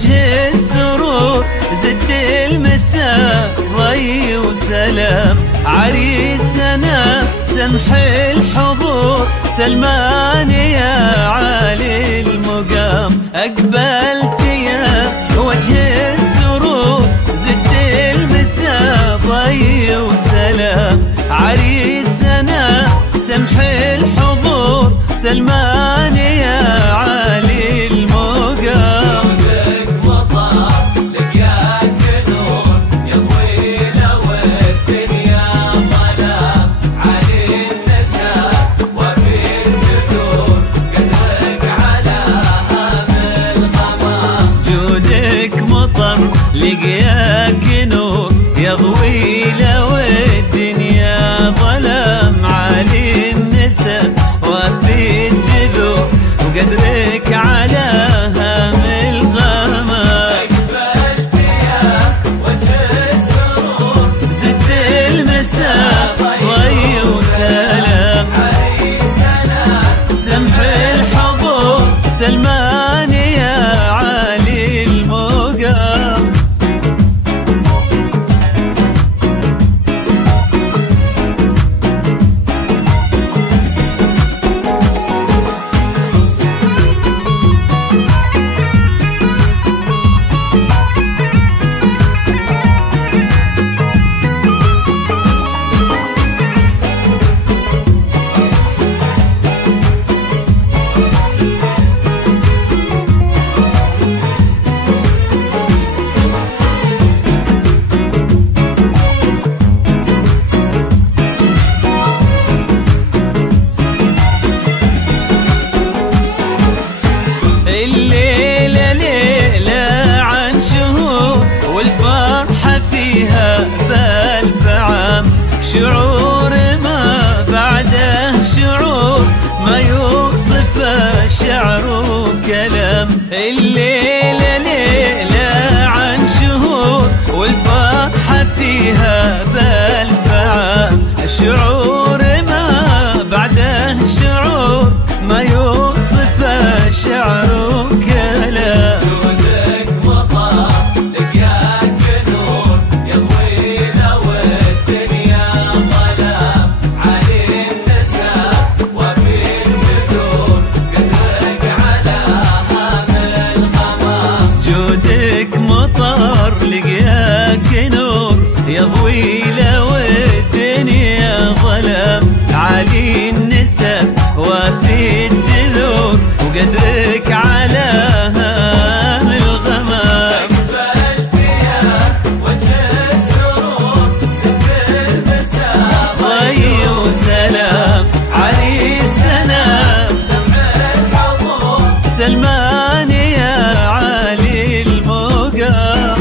وجه السرور زدت المساء ضي وسلام. عريسنا سمح الحضور سلمان يا عالي المقام. أقبلت يا وجه السرور زدت المساء ضي وسلام. عريسنا سمح الحضور سلمان يا عالي المقام. جودك مطر لقياك نور يضوي لو الدنيا ظلام. علي النساء وفي الجذور قدرك على هام الغمام. جودك مطر لقياك نور يضوي لو الدنيا ظلام. علي النساء وفي الجذور وقدرك على هام الغمام. أقبلت يا وجه السرور زدت المساء ضي وسلام. عريسنا سمح الحضور سلمان يا عالي المقام. الليلة ليلة عن شهور والفرحة فيها بألف عام. شعور ما بعده شعور ما يوصف الشعر وكلام. الليلة ليلة عن شهور والفرحة فيها بألف عام. شعور ما بعده شعور ما يوصف الشعر وكلام. جودك مطر لقياك نور يضوي لو الدنيا ظلام. علي النساء وفي الجذور قدرك على هام الغمام. جودك مطر لقياك نور يضوي لو الدنيا ظلام. علي النساء وفي الجذور وقدرك على هام الغمام. أقبلت يا وجه السرور زدت المساء ضي وسلام. عريسنا سمح الحضور سلمان يا عالي المقام.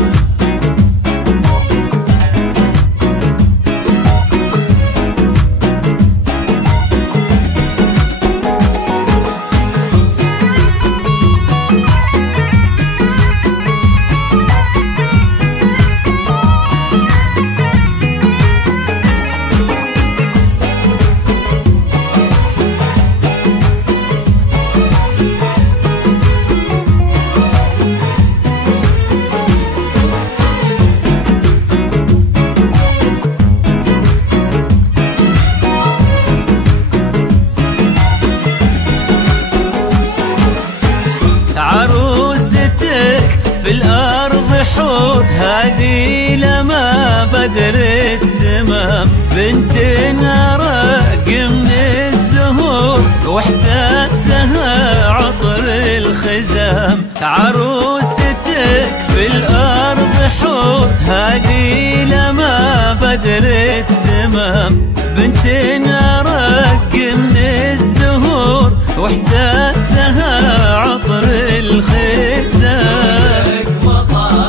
عروستك في الأرض حور هذه لما بدر التمام. بنت أرق من الزهور واحساسها عطر الخزام. عروستك في الأرض حور هذه لما بدر التمام. بنت أرق من الزهور واحساسها عطر الخزام. جودك مطر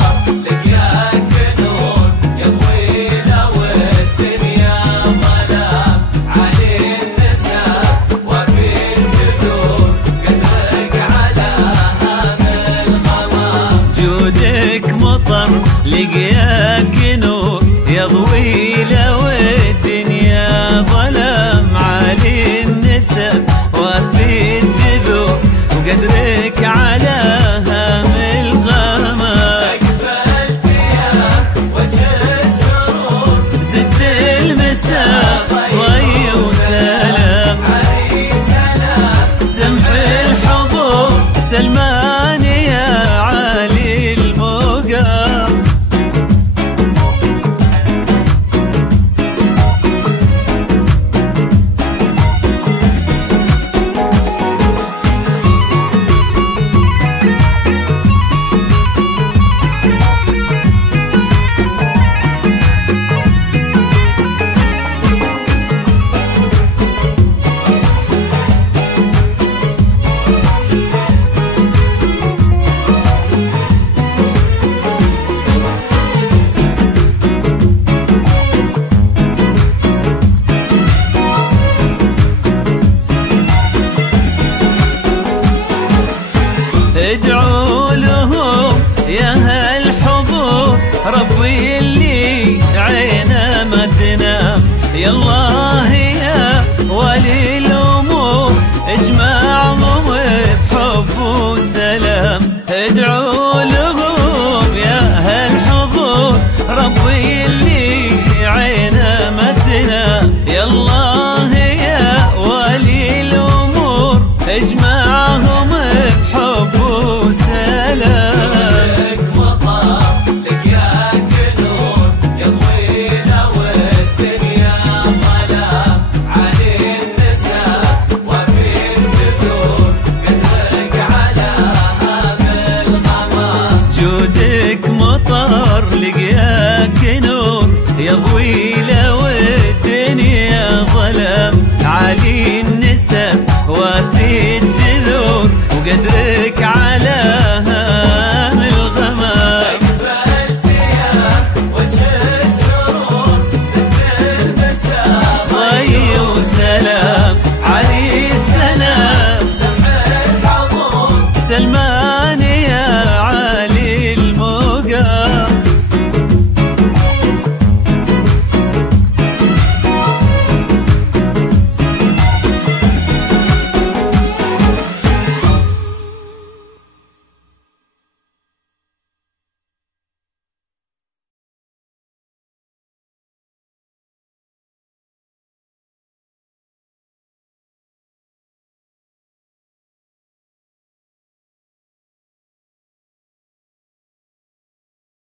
لقياك نور يضوي لو الدنيا ظلام. علي النساء وفي الجذور قدرك على هام الغمام. جودك مطر لقياك نور يضوي لو الدنيا ظلام. علي النساء وفي الجذور وقدرك على هام الغمام. ادعوا لهم يا هالحضور، ربي اللي عينه ما تنام. يا الله يا ولي الامور، اجمعهم بحب وسلام. جودك مطر لقياك نور، يضوي لو الدنيا ظلام. علي النساء وفي الجذور، قدرك على بالغمام. جودك مطر لقياك نور، يضوي لو الدنيا ظلام. علي النساء وفي الجذور، وقدرك